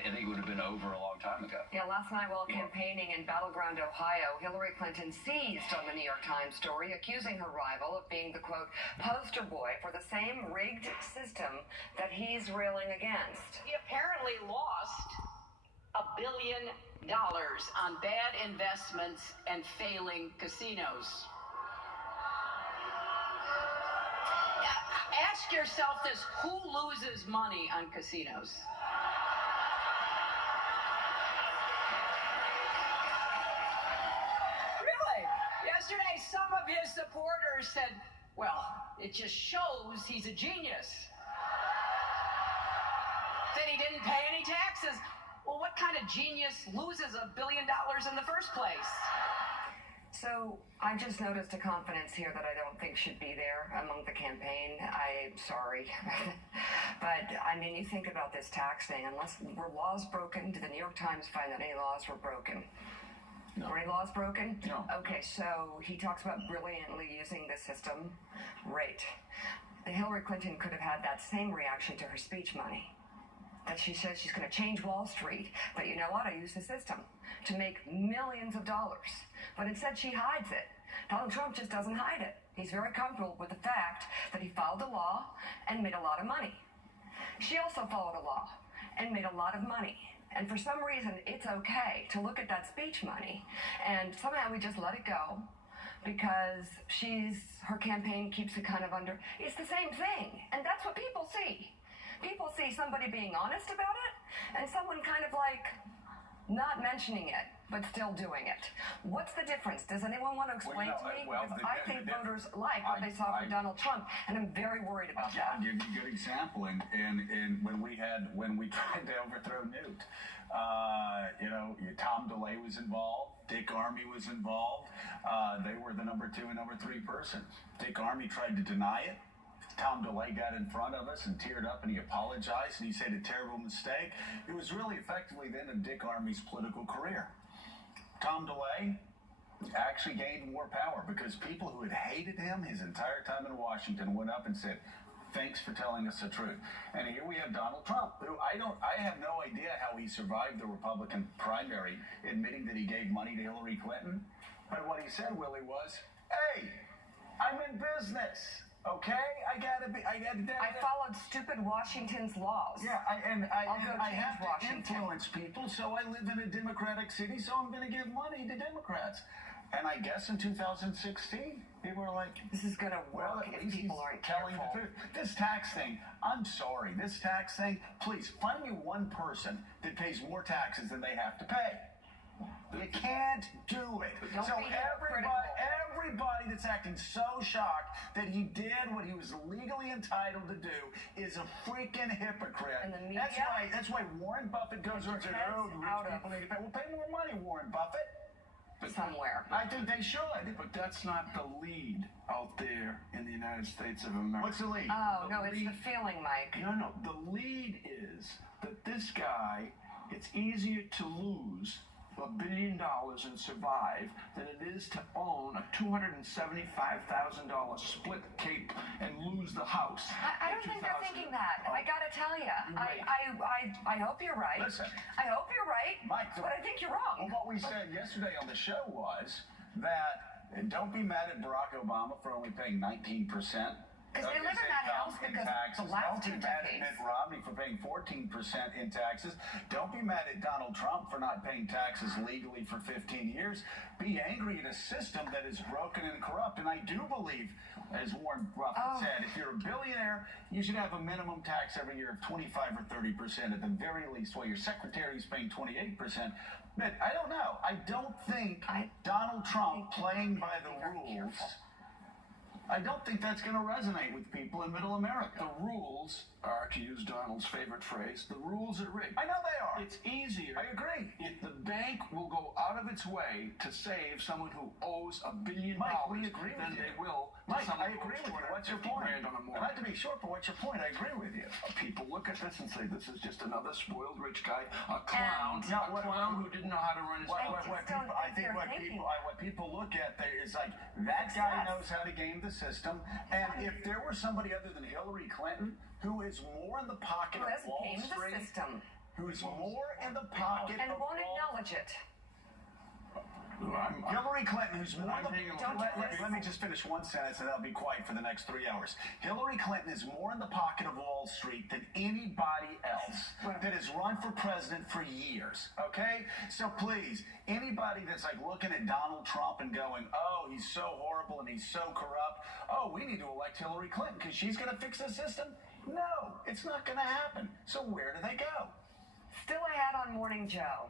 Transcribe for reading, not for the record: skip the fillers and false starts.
I think it would have been over a long time ago. Yeah, last night while campaigning in Battleground, Ohio, Hillary Clinton seized on the New York Times story, accusing her rival of being the, quote, poster boy for the same rigged system that he's railing against. He apparently lost $1 billion on bad investments and failing casinos. Ask yourself this, who loses money on casinos? Really? Yesterday, some of his supporters said, well, it just shows he's a genius. That he didn't pay any taxes. Well, what kind of genius loses $1 billion in the first place? So I just noticed a confidence here that I don't think should be there among the campaign. I'm sorry. But, I mean, you think about this tax thing. Unless were laws broken, did the New York Times find that any laws were broken? No. Were any laws broken? No. Okay, so he talks about brilliantly using the system. Great. Hillary Clinton could have had that same reaction to her speech money. That she says she's going to change Wall Street, but you know what? I use the system to make millions of dollars. But instead, she hides it. Donald Trump just doesn't hide it. He's very comfortable with the fact that he followed the law and made a lot of money. She also followed a law and made a lot of money. And for some reason, it's okay to look at that speech money, and somehow we just let it go because her campaign keeps it kind of under. It's the same thing, and that's what people see. People see somebody being honest about it and someone kind of like not mentioning it, but still doing it. What's the difference? Does anyone want to explain to me? Because I think voters like what they saw from Donald Trump, and I'm very worried about that. I'll give you a good example. And when we tried to overthrow Newt, Tom DeLay was involved. Dick Armey was involved. They were the number 2 and number 3 person. Dick Armey tried to deny it. Tom DeLay got in front of us and teared up, and he apologized, and he said a terrible mistake. It was really effectively the end of Dick Armey's political career. Tom DeLay actually gained more power because people who had hated him his entire time in Washington went up and said, thanks for telling us the truth. And here we have Donald Trump, who I have no idea how he survived the Republican primary, admitting that he gave money to Hillary Clinton. But what he said, Willie, was, hey, I'm in business. Okay, I followed stupid Washington's laws. Yeah, I have to Washington. influence people, so I live in a Democratic city, so I'm going to give money to Democrats. And I guess in 2016, people are like, this is going to work if people aren't telling careful. the truth. This tax thing, I'm sorry, this tax thing, please, find me one person that pays more taxes than they have to pay. You can't do it. Don't so be everybody that's acting so shocked that he did what he was legally entitled to do is a freaking hypocrite. And the media, that's why Warren Buffett goes around and says, oh, the rich people need to pay. Well, pay more money, Warren Buffett. But somewhere. I think they should. But that's not the lead out there in the United States of America. What's the lead? Oh, no, it's the feeling, Mike. No, the lead is that this guy, it's easier to lose $1 billion and survive than it is to own a $275,000 split cape and lose the house. I don't think they're thinking that. I gotta tell you, I hope you're right. Listen, I hope you're right, Mike, but I think you're wrong. Well, what we said yesterday on the show was that don't be mad at Barack Obama for only paying 19%. Because they live in that house because the last 2 decades. Don't be mad at Mitt Romney for paying 14% in taxes. Don't be mad at Donald Trump for not paying taxes legally for 15 years. Be angry at a system that is broken and corrupt. And I do believe, as Warren Buffett said, if you're a billionaire, you should have a minimum tax every year of 25 or 30% at the very least, while your secretary's paying 28%. But I don't know. I don't think Donald Trump playing by the rules... I don't think that's going to resonate with people in middle America. The rules are, to use Donald's favorite phrase, the rules are rigged. I know they are. It's easier. I agree. If the bank will go out of its way to save someone who owes $1 billion, Mike, we agree with then you. they will. Mike, I agree with you. What's your point? On a I'd like to be short, but what's your point? I agree with you. People look at this and say, this is just another spoiled rich guy, a clown, who didn't know how to run his business. I think what people look at there is like, that guy knows how to game the system, and if there were somebody other than Hillary Clinton who is more in the pocket of Wall Street, who's more in the pocket And of won't Wall acknowledge it. Hillary Clinton, who's more I'm in hanging the... on. Let me just finish one sentence and then I'll be quiet for the next 3 hours. Hillary Clinton is more in the pocket of Wall Street than anybody else that has run for president for years, okay? So please, anybody that's like looking at Donald Trump and going, oh, he's so horrible and he's so corrupt, oh, we need to elect Hillary Clinton because she's going to fix the system? No, it's not going to happen. So where do they go? Still ahead on Morning Joe.